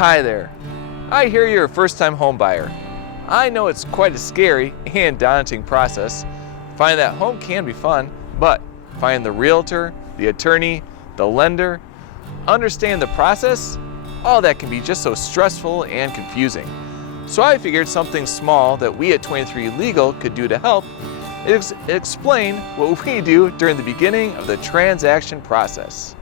Hi there. I hear you're a first-time home buyer. I know it's quite a scary and daunting process. Finding that home can be fun, but finding the realtor, the attorney, the lender, understand the process, all that can be just so stressful and confusing. So I figured something small that we at 23 Legal could do to help is explain what we do during the beginning of the transaction process.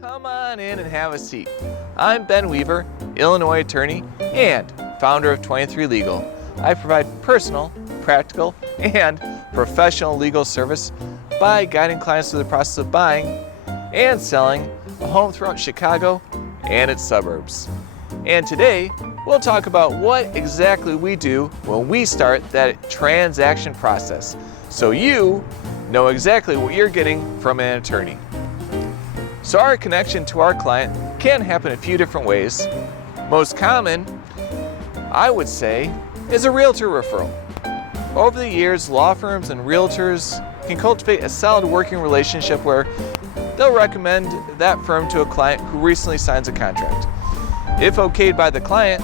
Come on in and have a seat. I'm Ben Weaver, Illinois attorney and founder of 23 Legal. I provide personal, practical, and professional legal service by guiding clients through the process of buying and selling a home throughout Chicago and its suburbs. And today, we'll talk about what exactly we do when we start that transaction process, so you know exactly what you're getting from an attorney. So our connection to our client can happen a few different ways. Most common, I would say, is a realtor referral. Over the years, law firms and realtors can cultivate a solid working relationship where they'll recommend that firm to a client who recently signs a contract. If okayed by the client,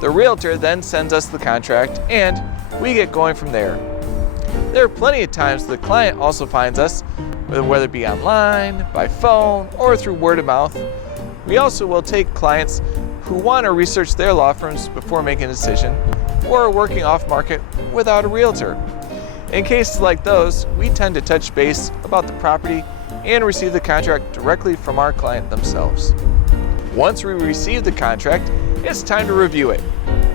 the realtor then sends us the contract and we get going from there. There are plenty of times the client also finds us, whether it be online, by phone, or through word of mouth. We also will take clients who want to research their law firms before making a decision, or are working off market without a realtor. In cases like those, we tend to touch base about the property and receive the contract directly from our client themselves. Once we receive the contract, it's time to review it.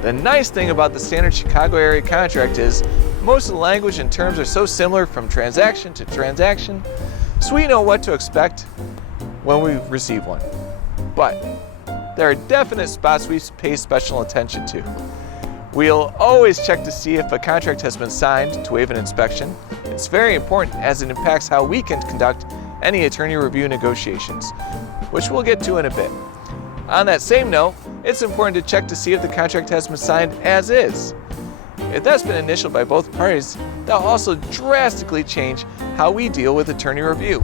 The nice thing about the standard Chicago area contract is most of the language and terms are so similar from transaction to transaction, so we know what to expect when we receive one. But there are definite spots we pay special attention to. We'll always check to see if a contract has been signed to waive an inspection. It's very important as it impacts how we can conduct any attorney review negotiations, which we'll get to in a bit. On that same note, it's important to check to see if the contract has been signed as is. If that's been initialed by both parties, that'll also drastically change how we deal with attorney review.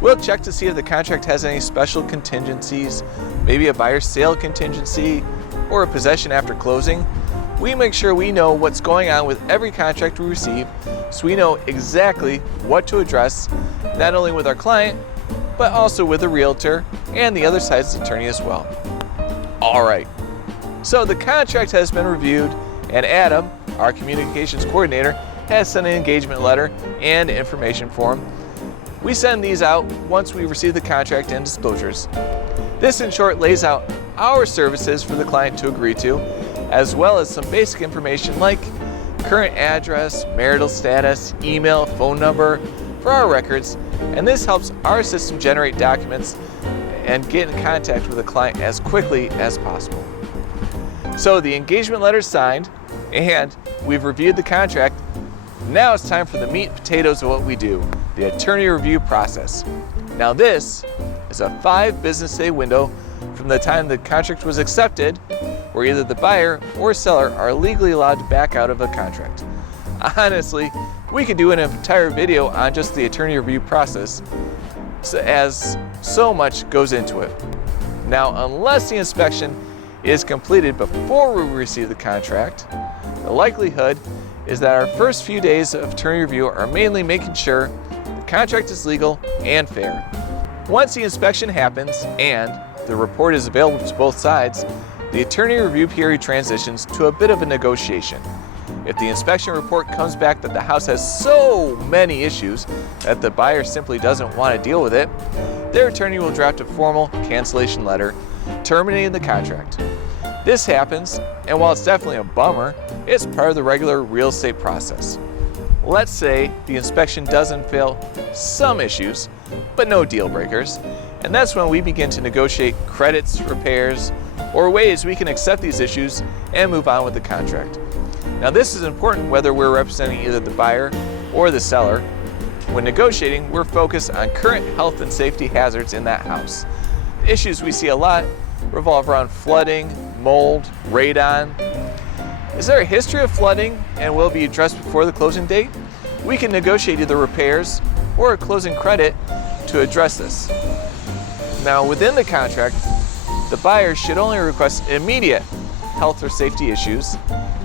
We'll check to see if the contract has any special contingencies, maybe a buyer sale contingency, or a possession after closing. We make sure we know what's going on with every contract we receive, so we know exactly what to address, not only with our client, but also with the realtor and the other side's attorney as well. All right, so the contract has been reviewed, and Adam, our communications coordinator, has sent an engagement letter and information form. We send these out once we receive the contract and disclosures. This, in short, lays out our services for the client to agree to, as well as some basic information like current address, marital status, email, phone number for our records, and this helps our system generate documents and get in contact with the client as quickly as possible. So the engagement letter is signed and we've reviewed the contract. Now it's time for the meat and potatoes of what we do, the attorney review process. Now this is a 5 business day window from the time the contract was accepted, where either the buyer or seller are legally allowed to back out of a contract. Honestly, we could do an entire video on just the attorney review process, as so much goes into it. Now, unless the inspection is completed before we receive the contract, the likelihood is that our first few days of attorney review are mainly making sure the contract is legal and fair. Once the inspection happens and the report is available to both sides, the attorney review period transitions to a bit of a negotiation. If the inspection report comes back that the house has so many issues that the buyer simply doesn't want to deal with it, their attorney will draft a formal cancellation letter terminating the contract. This happens, and while it's definitely a bummer, it's part of the regular real estate process. Let's say the inspection does unveil some issues, but no deal breakers, and that's when we begin to negotiate credits, repairs, or ways we can accept these issues and move on with the contract. Now this is important whether we're representing either the buyer or the seller. When negotiating, we're focused on current health and safety hazards in that house. Issues we see a lot revolve around flooding, mold, radon. Is there a history of flooding and will it be addressed before the closing date? We can negotiate either repairs or a closing credit to address this. Now, within the contract, the buyer should only request immediate health or safety issues,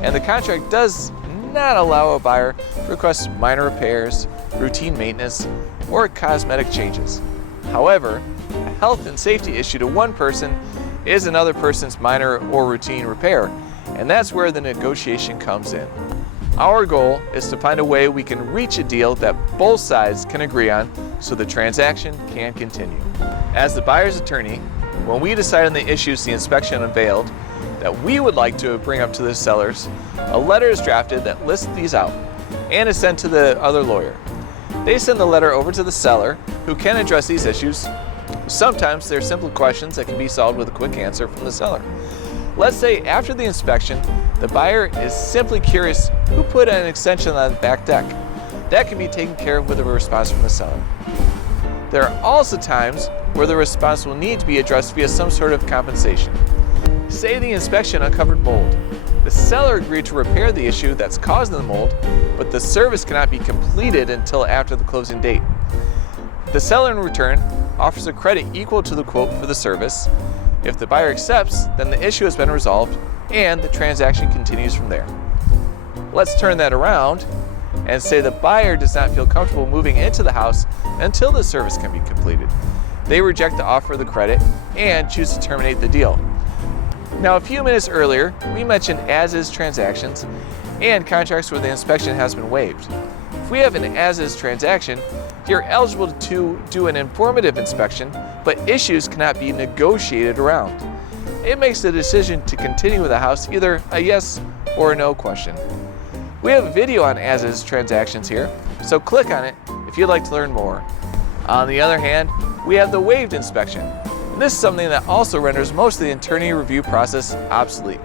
and the contract does not allow a buyer to request minor repairs, routine maintenance, or cosmetic changes. However, a health and safety issue to one person is another person's minor or routine repair, and that's where the negotiation comes in. Our goal is to find a way we can reach a deal that both sides can agree on so the transaction can continue. As the buyer's attorney, when we decide on the issues the inspection unveiled that we would like to bring up to the sellers, a letter is drafted that lists these out and is sent to the other lawyer. They send the letter over to the seller, who can address these issues. Sometimes they're simple questions that can be solved with a quick answer from the seller. Let's say after the inspection, the buyer is simply curious who put an extension on the back deck. That can be taken care of with a response from the seller. There are also times where the response will need to be addressed via some sort of compensation. Say the inspection uncovered mold. The seller agreed to repair the issue that's causing the mold, but the service cannot be completed until after the closing date. The seller in return offers a credit equal to the quote for the service. If the buyer accepts, then the issue has been resolved and the transaction continues from there. Let's turn that around and say the buyer does not feel comfortable moving into the house until the service can be completed. They reject the offer of the credit and choose to terminate the deal. Now, a few minutes earlier, we mentioned as-is transactions and contracts where the inspection has been waived. If we have an as-is transaction, you're eligible to do an informative inspection, but issues cannot be negotiated around. It makes the decision to continue with the house either a yes or a no question. We have a video on as-is transactions here, so click on it if you'd like to learn more. On the other hand, we have the waived inspection. This is something that also renders most of the attorney review process obsolete.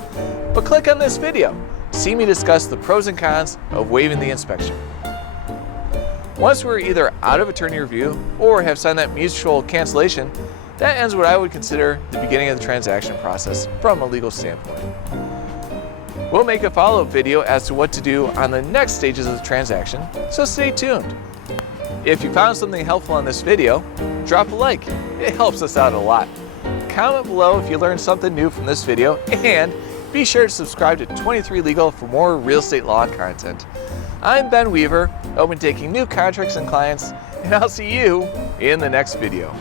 But click on this video. See me discuss the pros and cons of waiving the inspection. Once we're either out of attorney review or have signed that mutual cancellation, that ends what I would consider the beginning of the transaction process from a legal standpoint. We'll make a follow-up video as to what to do on the next stages of the transaction, so stay tuned. If you found something helpful in this video, drop a like. It helps us out a lot. Comment below if you learned something new from this video, and be sure to subscribe to 23 Legal for more real estate law content. I'm Ben Weaver, open taking new contracts and clients, and I'll see you in the next video.